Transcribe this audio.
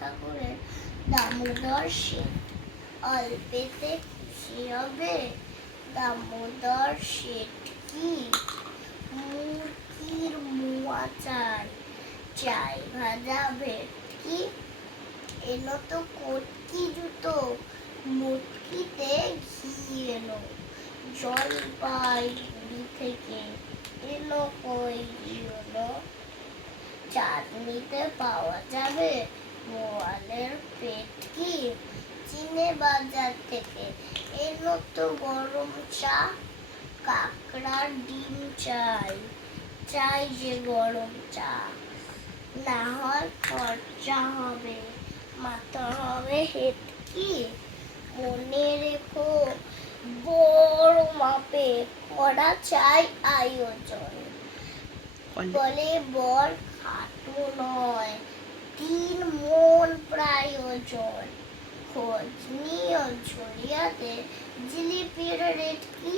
ঠাকুরের দামোদর শেঠ। অল্পেতে খুশি হবে দামোদর শেঠ কি? মুরগির মোয়া চাই, চাই ভাজা ভেটকি। এলো তো কটকি জুতো, মুটকিতে ঘি এলো। জলপাইগুড়ি থেকে এলো কই এলো। চাটনিতে পাওয়া যাবে বোয়ালের পেটকি। চিনে বাজার থেকে এলো তো গরম চা। কাকড়ার ডিম চাই, চাই যে গরম চা। না হয় খরচা হবে, মাথা হবে হেটকি। মনে রেখো বড় মাপে করা চাই আয়োজন। বলে বর খাটো নয়, 3 মণ প্রয়োজন। খোঁজ নিও ঝুড়িয়াতে জিলিপির রেট কি?